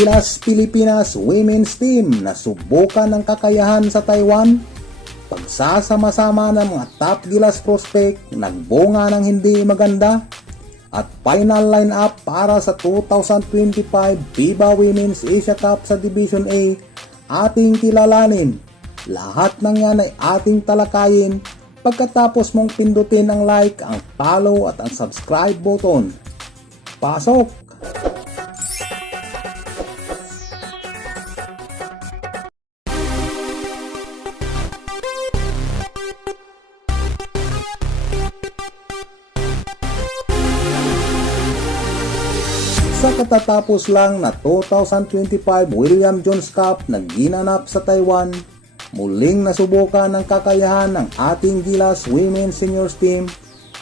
Gilas Pilipinas Women's Team na subukan ng kakayahan sa Taiwan? Pagsasama-sama ng mga top Gilas prospect, nagbunga ng hindi maganda? At final lineup para sa 2025 FIBA Women's Asia Cup sa Division A, ating kilalanin. Lahat ng yan ay ating talakayin pagkatapos mong pindutin ang like, ang follow at ang subscribe button. Pasok! Katatapos lang na 2025 William Jones Cup na ginanap sa Taiwan, muling nasubukan ng kakayahan ng ating Gilas Women's Seniors Team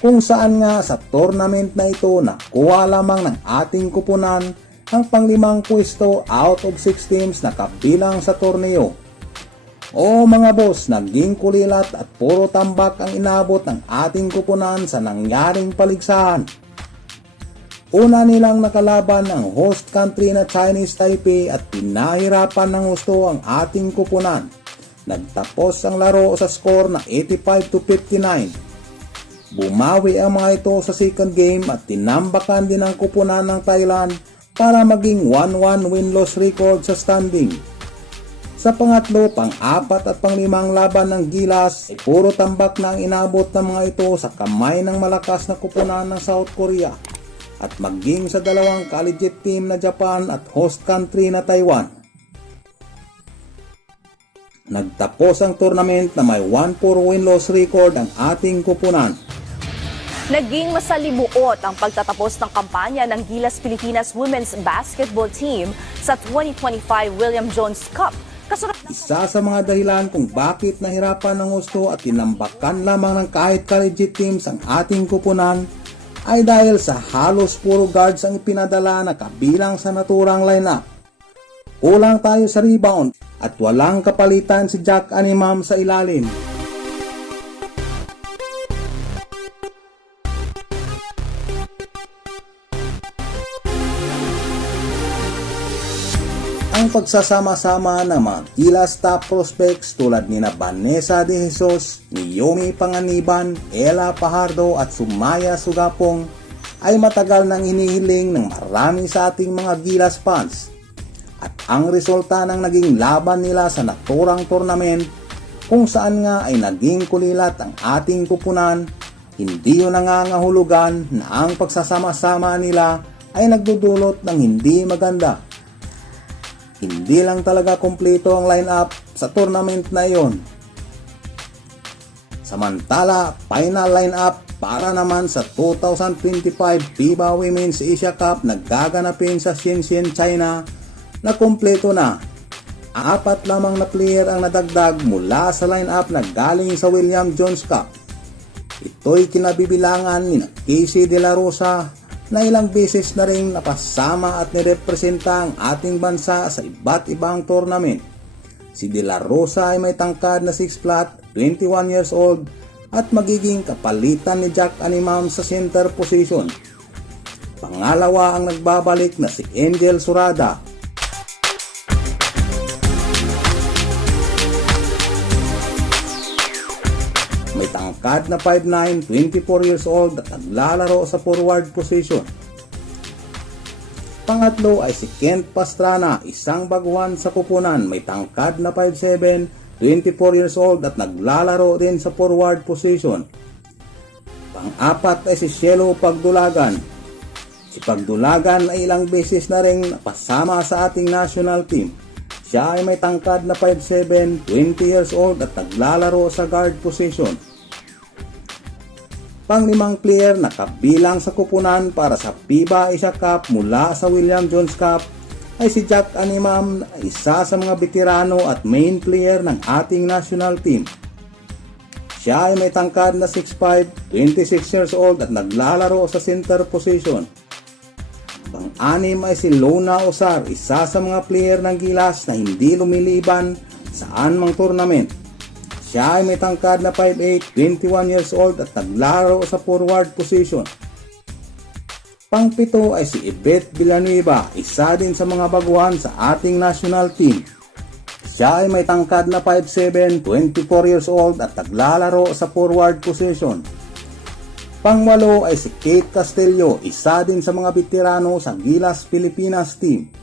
kung saan nga sa tournament na ito nakuha lamang ng ating kupunan ang panglimang pwesto out of 6 teams na kabilang sa torneo. O mga boss, naging kulilat at puro tambak ang inabot ng ating kupunan sa nangyaring paligsahan. Una nilang nakalaban ang host country na Chinese Taipei at pinahirapan ng gusto ang ating kupunan. Nagtapos ang laro sa score na 85 to 59. Bumawi ang mga ito sa second game at tinambakan din ang kupunan ng Thailand para maging 1-1 win-loss record sa standing. Sa pangatlo, pang-apat at panglimang laban ng Gilas ay puro tambak na ang inabot ng mga ito sa kamay ng malakas na kupunan ng South Korea at maging sa dalawang collegiate team na Japan at host country na Taiwan. Nagtapos ang tournament na may 1-4 win-loss record ang ating kupunan. Naging masalimuot ang pagtatapos ng kampanya ng Gilas Pilipinas Women's Basketball Team sa 2025 William Jones Cup. Kasunod Isa sa mga dahilan kung bakit nahirapan ng gusto at tinambakan lamang ng kahit collegiate teams ang ating kupunan ay dahil sa halos puro guards ang ipinadala na kabilang sa naturang lineup. Kulang tayo sa rebound at walang kapalitan si Jack Animam sa ilalim. Ang pagsasama-sama ng mga Gilas top prospects tulad ni na Vanessa De Jesus, Niyomi Panganiban, Ella Pajardo at Sumaya Sugapong ay matagal nang hinihiling ng marami sa ating mga Gilas fans. At ang resulta ng naging laban nila sa naturang tournament kung saan nga ay naging kulilat ang ating kupunan, hindi yun nangangahulugan na ang pagsasama-sama nila ay nagdudulot ng hindi maganda hindi lang talaga kumpleto ang lineup sa tournament na iyon. Samantala, final lineup para naman sa 2025 FIBA Women's Asia Cup na gaganapin sa Shenzhen, China na kumpleto na. Apat lamang na player ang nadagdag mula sa lineup na galing sa William Jones Cup. Ito'y kinabibilangan ni Casey De La Rosa na ilang beses na rin napasama at nirepresenta ang ating bansa sa iba't ibang tournament. Si De La Rosa ay may tangkad na 6 flat, 21 years old at magiging kapalitan ni Jack Animam sa center position. Pangalawa ang nagbabalik na si Angel Surada May tangkad na 5'9", 24 years old at naglalaro sa forward position. Pangatlo ay si Kent Pastrana, isang baguhan sa kupunan, may tangkad na 5'7", 24 years old at naglalaro din sa forward position. Pang-apat ay si Cielo Pagdulagan. Si Pagdulagan ay ilang beses na rin napasama sa ating national team. Siya ay may tangkad na 5'7", 20 years old at naglalaro sa guard position. Panglimang player na kabilang sa kupunan para sa FIBA Asia Cup mula sa William Jones Cup ay si Jack Animam, isa sa mga veterano at main player ng ating national team. Siya ay may tangkad na 6'5", 26 years old at naglalaro sa center position. Pang-anim ay si Lona Osar, isa sa mga player ng Gilas na hindi lumiliban saan mang tournament. Siya ay may tangkad na 5'8", 21 years old at naglaro sa forward position. Pangpito ay si Ibet Villanueva, isa din sa mga baguhan sa ating national team. Siya ay may tangkad na 5'7", 24 years old at naglalaro sa forward position. Pangwalo ay si Kate Castillo, isa din sa mga veterano sa Gilas Pilipinas team.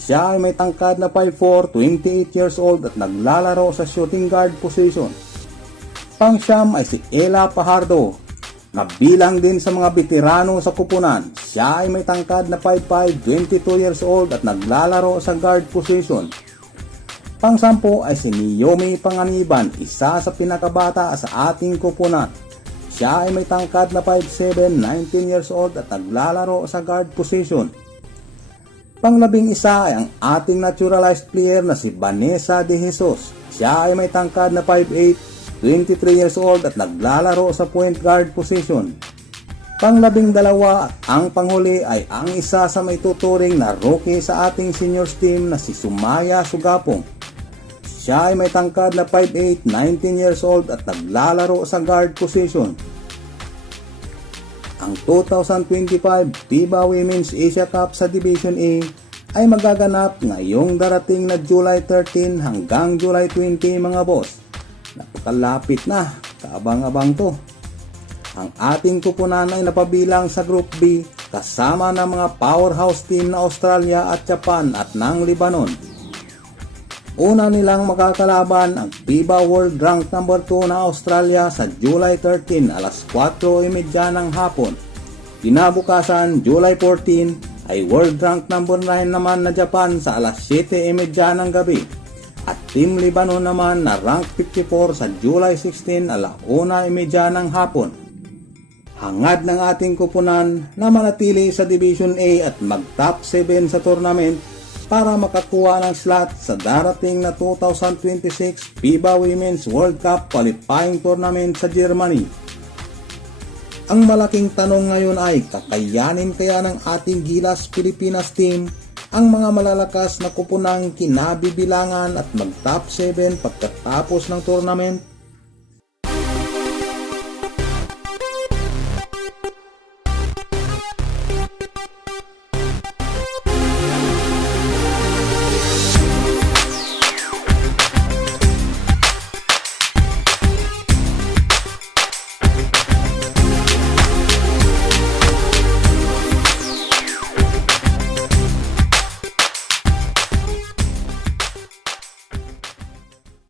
Siya ay may tangkad na 5'4", 28 years old at naglalaro sa shooting guard position. Pangsyam ay si Ella Pajardo, na bilang din sa mga veterano sa kupunan. Siya ay may tangkad na 5'5", 22 years old at naglalaro sa guard position. Pangsampo ay si Niyomi Panganiban, isa sa pinakabata sa ating kupunan. Siya ay may tangkad na 5'7", 19 years old at naglalaro sa guard position. Panglabing isa ay ang ating naturalized player na si Vanessa De Jesus. Siya ay may tangkad na 5'8", 23 years old at naglalaro sa point guard position. Panglabing dalawa at ang panghuli ay ang isa sa may tuturing na rookie sa ating seniors team na si Sumaya Sugapong. Siya ay may tangkad na 5'8", 19 years old at naglalaro sa guard position. Ang 2025 FIBA Women's Asia Cup sa Division A ay magaganap ngayong darating na July 13 hanggang July 20 mga boss. Napakalapit na, kaabang-abang to. Ang ating kupunan ay napabilang sa Group B kasama ng mga powerhouse team na Australia at Japan at ng Lebanon. Una nilang makakalaban ang FIBA World Rank number 2 na Australia sa July 13 alas 4.30 ng hapon. Kinabukasan, July 14 ay World Rank number 9 naman na Japan sa alas 7.30 ng gabi. At Team Lebanon naman na rank 54 sa July 16 alas 1.30 ng hapon. Hangad ng ating kupunan na manatili sa Division A at mag-top 7 sa tournament para makakuha ng slot sa darating na 2026 FIBA Women's World Cup qualifying tournament sa Germany. Ang malaking tanong ngayon ay kakayanin kaya ng ating Gilas Pilipinas team ang mga malalakas na kupunang kinabibilangan at mag top 7 pagkatapos ng tournament?